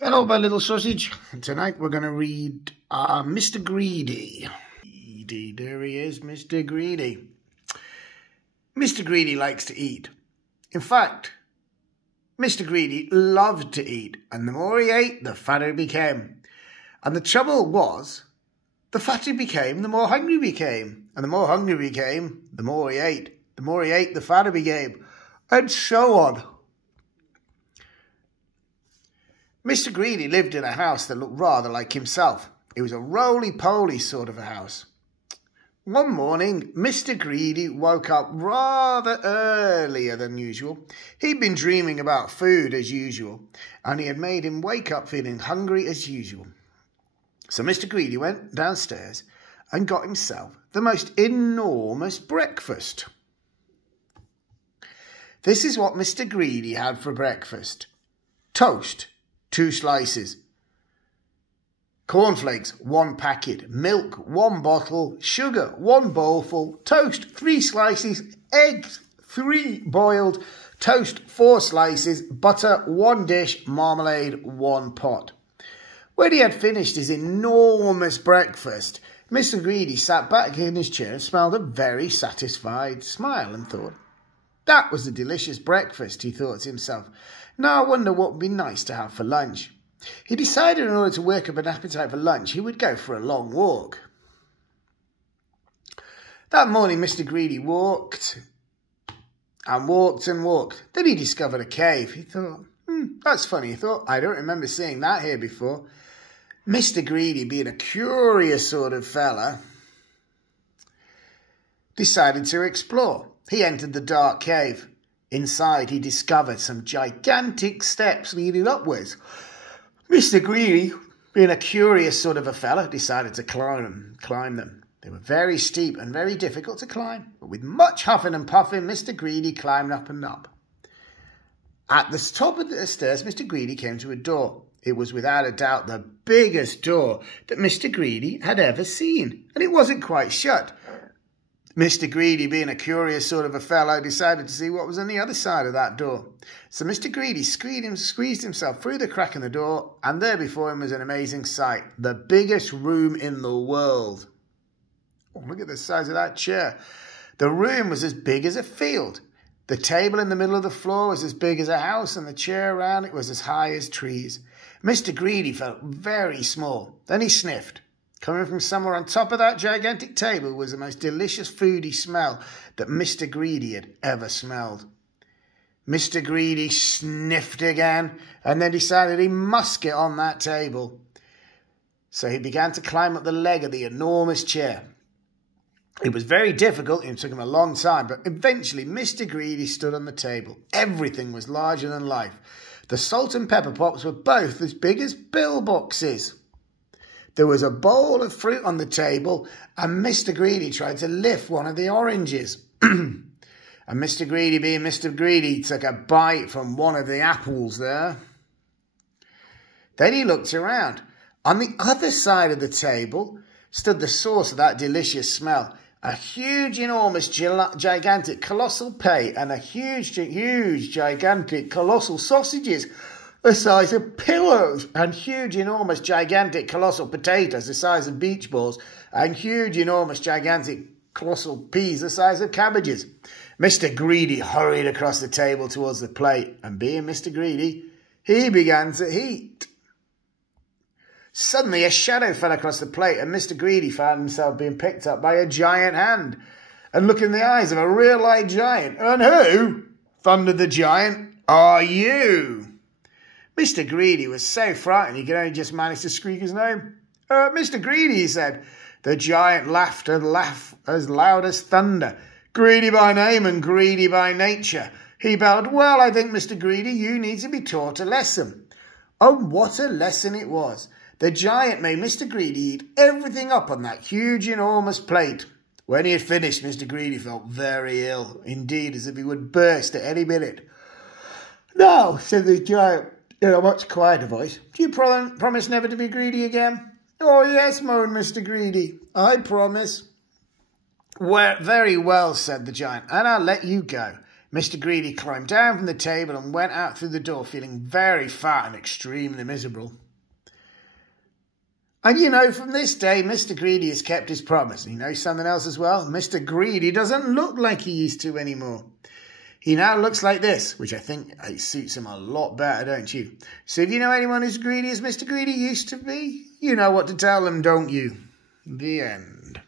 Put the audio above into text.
Hello, my little sausage. Tonight we're going to read Mr. Greedy. There he is, Mr. Greedy. Mr. Greedy likes to eat. In fact, Mr. Greedy loved to eat, and the more he ate, the fatter he became. And the trouble was, the fatter he became, the more hungry he became. And the more hungry he became, the more he ate. The more he ate, the fatter he became. And so on. Mr. Greedy lived in a house that looked rather like himself. It was a roly-poly sort of a house. One morning, Mr. Greedy woke up rather earlier than usual. He'd been dreaming about food as usual, and he had made him wake up feeling hungry as usual. So Mr. Greedy went downstairs and got himself the most enormous breakfast. This is what Mr. Greedy had for breakfast. Toast, 2 slices. Cornflakes, 1 packet. Milk, 1 bottle. Sugar, 1 bowlful. Toast, 3 slices. Eggs, 3 boiled. Toast, 4 slices. Butter, 1 dish. Marmalade, 1 pot. When he had finished his enormous breakfast, Mr. Greedy sat back in his chair and smiled a very satisfied smile and thought, "That was a delicious breakfast," he thought to himself. "Now I wonder what would be nice to have for lunch." He decided in order to work up an appetite for lunch, he would go for a long walk. That morning, Mr. Greedy walked and walked and walked. Then he discovered a cave. He thought, that's funny. He thought, I don't remember seeing that here before. Mr. Greedy, being a curious sort of fella, decided to explore. He entered the dark cave. Inside, he discovered some gigantic steps leading upwards. Mr. Greedy, being a curious sort of a fella, decided to climb them. They were very steep and very difficult to climb, but with much huffing and puffing, Mr. Greedy climbed up and up. At the top of the stairs, Mr. Greedy came to a door. It was without a doubt the biggest door that Mr. Greedy had ever seen, and it wasn't quite shut. Mr. Greedy, being a curious sort of a fellow, decided to see what was on the other side of that door. So Mr. Greedy squeezed himself through the crack in the door, and there before him was an amazing sight. The biggest room in the world. Oh, look at the size of that chair. The room was as big as a field. The table in the middle of the floor was as big as a house, and the chair around it was as high as trees. Mr. Greedy felt very small. Then he sniffed. Coming from somewhere on top of that gigantic table was the most delicious foody smell that Mr. Greedy had ever smelled. Mr. Greedy sniffed again and then decided he must get on that table. So he began to climb up the leg of the enormous chair. It was very difficult, it took him a long time, but eventually Mr. Greedy stood on the table. Everything was larger than life. The salt and pepper pots were both as big as pillboxes. There was a bowl of fruit on the table, and Mr. Greedy tried to lift one of the oranges. And Mr. Greedy, being Mr. Greedy, took a bite from one of the apples there. Then he looked around. On the other side of the table stood the source of that delicious smell. A huge, enormous, gigantic, colossal pate and a huge, gigantic, colossal sausages the size of pillows, and huge, enormous, gigantic, colossal potatoes the size of beach balls, and huge, enormous, gigantic, colossal peas the size of cabbages. Mr. Greedy hurried across the table towards the plate, and being Mr. Greedy, he began to eat. Suddenly a shadow fell across the plate, and Mr. Greedy found himself being picked up by a giant hand, and looked in the eyes of a real-life giant. "And who," thundered the giant, "are you?" Mr. Greedy was so frightened he could only just manage to squeak his name. "Mr. Greedy," he said. The giant laughed and laughed as loud as thunder. "Greedy by name and greedy by nature." He bellowed, "Well, I think, Mr. Greedy, you need to be taught a lesson." Oh, what a lesson it was. The giant made Mr. Greedy eat everything up on that huge, enormous plate. When he had finished, Mr. Greedy felt very ill, indeed, as if he would burst at any minute. "Now," said the giant, in a much quieter voice, "do you promise never to be greedy again?" "Oh, yes," moaned Mr. Greedy. "I promise." "Well, very well," said the giant, "and I'll let you go. Mr. Greedy climbed down from the table and went out through the door, feeling very fat and extremely miserable. And you know, from this day, Mr. Greedy has kept his promise. You know something else as well? Mr. Greedy doesn't look like he used to anymore. He now looks like this, which I think suits him a lot better, don't you? So if you know anyone as greedy as Mr. Greedy used to be, you know what to tell them, don't you? The end.